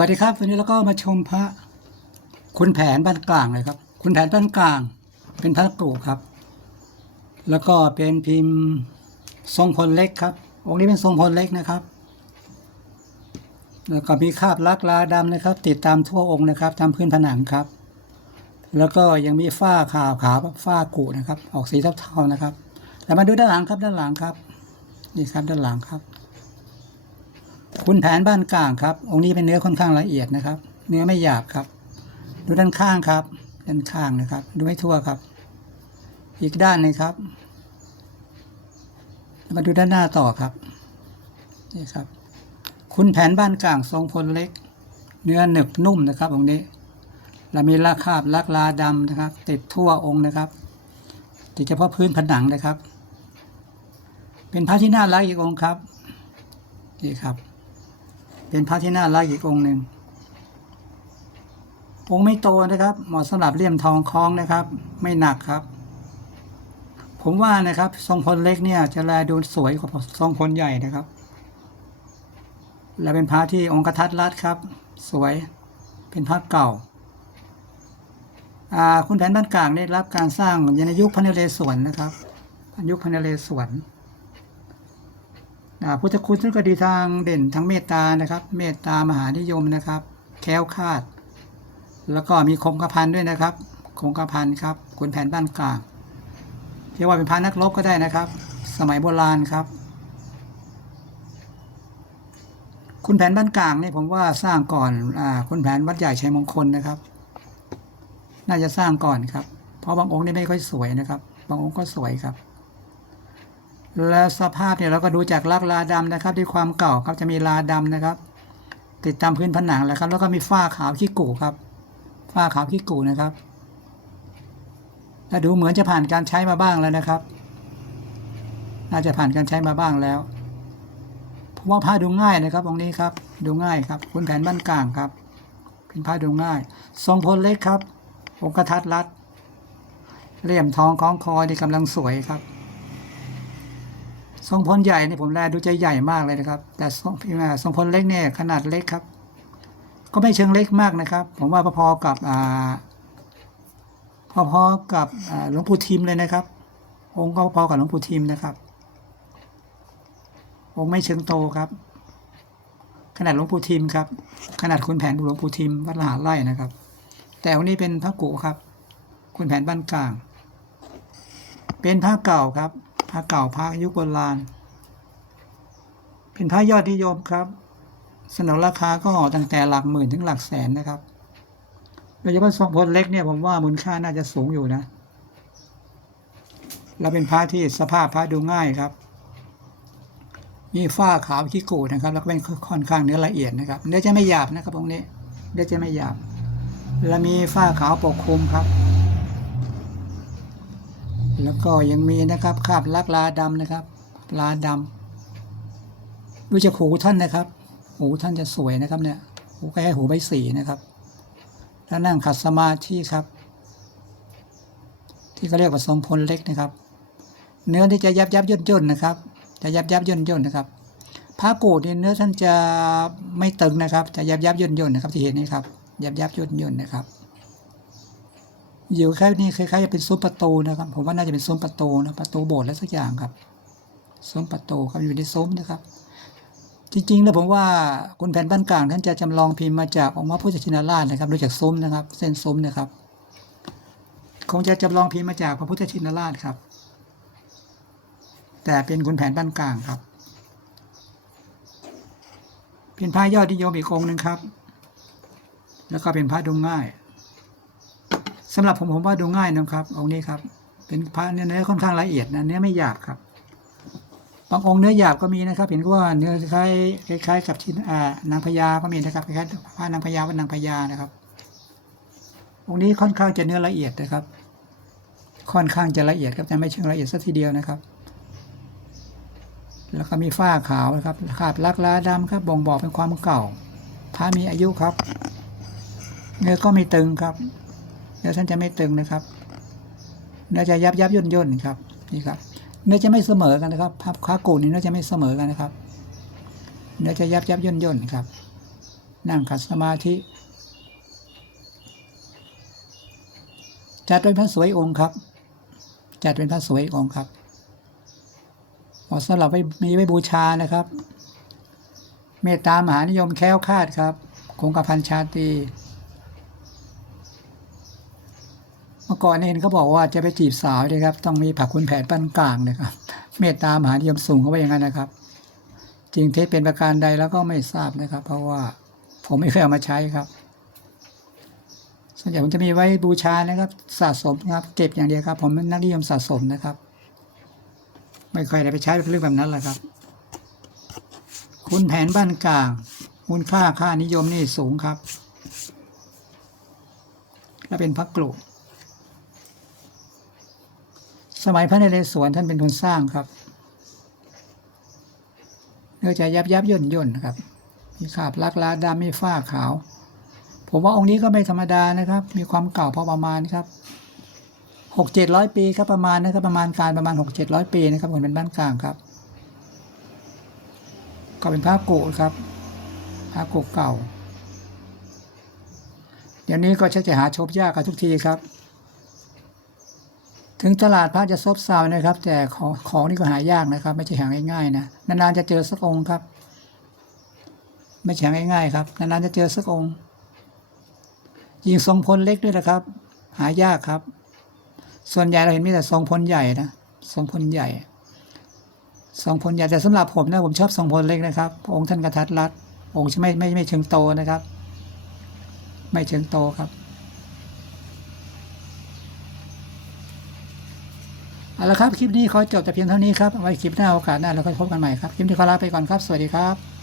วัสดีครับวันนี้เราก็มาชมพระคุณแผนบ้านกลางเลยครับ คุณแผนบ้านกลาง เป็นพระกรุครับ แล้วก็เป็นพิมพ์ทรงพลเล็กครับองค์นี้เป็นทรงพลเล็กนะครับ แล้วก็มีคราบลักลาดำนะครับ ติดตามทั่วองค์นะครับตามพื้นผนังครับ แล้วก็ยังมีฝ้าขาวขาวฝ้ากุนะครับ ออกสีเทาๆนะครับแล้วมาดูด้านหลังครับด้านหลังครับ นี่ครับด้านหลังครับ คุณแผนบ้านกลางครับ องค์นี้เป็นเนื้อค่อนข้างละเอียดนะครับ เนื้อไม่หยาบครับ ดูด้านข้างครับ ด้านข้างนะครับ ดูให้ทั่วครับ อีกด้านหนึงครับ มาดูด้านหน้าต่อครับ นี่ครับ คุณแผนบ้านกลางทรงพลเล็ก เนื้อหนึบนุ่มนะครับ องค์นี้และมีราคาบลักลาดำนะครับ ติดทั่วองค์นะครับ ติดเฉพาะพื้นผนังนะครับ เป็นพระที่น่ารักอีกองค์ครับนี่ครับ เป็นพระที่น่ารักอีกองหนึ่งองค์ไม่โตนะครับ เหมาะสำหรับเลี่ยมทองคล้องนะครับ ไม่หนักครับ ผมว่านะครับ ทรงพลเล็กเนี่ย จะแลดูสวยกว่าทรงพลใหญ่นะครับ และเป็นพระที่องค์กทัดรัดครับ สวยเป็นพระเก่าคุณแผนบ้านกลางได้รับการสร้างในยุคพระนเรศวรนะครับยุคพระนเรศวร พุทธคุณซึ่งก็ดีทางเด่นทั้งเมตตานะครับ เมตตามหานิยมนะครับ แค้วคาด แล้วก็มีคงกระพันด้วยนะครับ คงกระพันครับขุนแผนบ้านกลางเรียกว่าเป็นพระนักรบก็ได้นะครับ สมัยโบราณครับ คุณแผนบ้านกลางนี่ผมว่าสร้างก่อนอคุณแผนวัดใหญ่ชัยมงคลนะครับ น่าจะสร้างก่อนครับ เพราะบางองค์นี่ไม่ค่อยสวยนะครับ บางองค์ก็สวยครับ และสภาพเนี่ยเราก็ดูจากลักลาดำนะครับที่ความเก่าครับจะมีลาดำนะครับ ติดตามพื้นผนังแหละครับ แล้วก็มีฝ้าขาวขี้กูครับฝ้าขาวขี้กูนะครับและดูเหมือนจะผ่านการใช้มาบ้างแล้วนะครับ น่าจะผ่านการใช้มาบ้างแล้วผมว่าผ้าดูง่ายนะครับองนี้ครับ ดูง่ายครับคุณแผนบ้านกลางครับ เป็นผ้าดูง่าย ทรงพลเล็กครับองกระทัดรัดเหลี่ยมทองคล้องคอนี่กำลังสวยครับ ทรงพลใหญ่เนี่ยผมแลดูจะใหญ่มากเลยนะครับ แต่ทรงทรงพลเล็กเนี่ยขนาดเล็กครับ ก็ไม่เชิงเล็กมากนะครับ ผมว่าพอๆกับอ่าพอๆกับหลวงปู่ทิมเลยนะครับ องค์ก็พอกับหลวงปู่ทิมนะครับ องค์ไม่เชิงโตครับ ขนาดหลวงปู่ทิมครับ ขนาดคุณแผนหลวงปู่ทิมวัดมหาไร่นะครับ แต่วันนี้เป็นพระกุครับ คุณแผนบ้านกลาง เป็นพระเก่าครับ ระเก่าพระยุคโบราณ เป็นพระยอดนิยมครับสนนราคาก็ตั้งแต่หลักหมื่นถึงหลักแสนนะครับโดยเฉพาะทรงพลเล็กเนี่ยผมว่ามูลค่าน่าจะสูงอยู่นะและเป็นพระที่สภาพพระดูง่ายครับ มีฝ้าขาวขี้กูดนะครับ แล้วก็เป็นค่อนข้างเนื้อละเอียดนะครับ เนื้อจะไม่หยาบนะครับตรงนี้ เนื้อจะไม่หยาบ และมีฝ้าขาวปกคลุมครับ แล้วก็ยังมีนะครับคาบลักลาดำนะครับ ลาดำดูจากหูท่านนะครับ หูท่านจะสวยนะครับเนี่ย หูคล้หูใบสีนะครับแล้วนั่งขัดสมาธิครับ ที่เขาเรียกว่าทรงพลเล็กนะครับ เนื้อที่จะยับยับย่นย่นนะครับ จะยับยับย่นย่นนะครับพระโกดเนี่ยเนื้อท่านจะไม่ตึงนะครับ จะยับยับย่นย่นนะครับที่เห็นนี่ครับ ยับยับย่นย่นนะครับ อยู่แค่นี้คล้ายๆจะเป็นซุ้มประตูนะครับ ผมว่าน่าจะเป็นซุ้มประตูนะประตูโบสถ์อะไรสักอย่างครับซุ้มประตูครับอยู่ในซุ้มนะครับ จริงๆแล้วผมว่าคุณแผนบ้านกลางท่านจะจำลองพิมพ์มาจากองค์พระพุทธชินราชนะครับดูจากซุ้มนะครับ เส้นซุ้มนะครับคงจะจำลองพิมพ์มาจากพระพุทธชินราชครับ แต่เป็นคุณแผนบ้านกลางครับ เป็นพระยอดนิยมอีกองหนึ่งครับ แล้วก็เป็นพระดูง่าย สำหรับผมผมว่าดูง่ายนะครับ องค์นี้ครับ เป็นพระเนื้อเนื้อค่อนข้างละเอียดนะเนื้อไม่หยาบครับ บางองค์เนื้อหยาบก็มีนะครับ เห็นว่าเนื้อคล้ายคล้ายกับชิ้นนางพญาก็มีนะครับคล้ายพระนางพญาว่านางพญานะครับ องค์นี้ค่อนข้างจะเนื้อละเอียดนะครับ ค่อนข้างจะละเอียดครับแต่ไม่เชิงละเอียดสักทีเดียวนะครับแล้วก็มีฝ้าขาวนะครับขาบลักลาดำครับ บ่งบอกเป็นความเก่าพระมีอายุครับ เนื้อก็ไม่ตึงครับ เนื้อท่านจะไม่ตึงนะครับเนื้อจะยับยับย่นย่นครับนี่ครับเนื้อจะไม่เสมอกันนะครับพับขากูนี่เนื้อจะไม่เสมอกันนะครับเนื้อจะยับยับย่นย่นครับ นั่งขัดสมาธิจัดเป็นพระสวยองค์ครับ จัดเป็นพระสวยองค์ครับเหมาะสำหรับไว้มีไว้บูชานะครับ เมตตามหานิยมแคล้วคาดครับ คงกระพันชาตรีเมื่ อก่อนเนี่ยเห็นเขาบอกว่าจะไปจีบสาวเลยครับ ต้องมีผักคุณแผนปั้นกลางนะครับ เมตตามหานิยมสูงเขาว่าอย่างนั้นนะครับ จริงเท็จเป็นประการใดแล้วก็ไม่ทราบนะครับ เพราะว่าผมไม่เคยเอามาใช้ครับส่วนใหญ่ผมจะมีไว้บูชานะครับ สะสมครับ เก็บอย่างเดียวครับ ผมเป็นนักนิยมสะสมนะครับ ไม่ค่อยได้ไปใช้เรื่องแบบนั้นแหละครับ คุณแผนบ้านกลาง มูลค่าค่านิยมนี่สูงครับ และเป็นพระกลุ่ม สมัยพระนเรศวรท่านเป็นคนสร้างครับเนื้อจะยับยับย่นย่นครับ มีขาบลักลาดำมีฝ้าขาว ผมว่าองค์นี้ก็ไม่ธรรมดานะครับ มีความเก่าพอประมาณครับหกเจ็ดร้อยปีครับประมาณนะครับประมาณการประมาณหกเจ็ดร้อยปีนะครับคนเป็นบ้านกลางครับ ก็เป็นพระกุครับพระกุเก่าเดี๋ยวนี้ก็ชักจะหาชมยากกันทุกทีครับ ถึงตลาดพระจะซบเซานะครับ แต่ของของนี่ก็หายากนะครับ ไม่ใช่หาง่ายๆนะนานๆจะเจอสักองค์ครับ ไม่ใช่ง่ายๆครับนานๆจะเจอสักองค์ยิงทรงพลเล็กด้วยนะครับ หายากครับ ส่วนใหญ่เราเห็นมีแต่ทรงพลใหญ่นะทรงพลใหญ่ทรงพลใหญ่แต่สำหรับผมนะผมชอบทรงพลเล็กนะครับ องค์ท่านกระทัดรัดองค์ไม่ไม่ไม่เชิงโตนะครับ ไม่เชิงโตครับ เอาละครับ คลิปนี้ขอจบแต่เพียงเท่านี้ครับเอาไว้คลิปหน้าโอกาสหน้าเราค่อยพบกันใหม่ครับ คลิปนี้ขอลาไปก่อนครับ สวัสดีครับ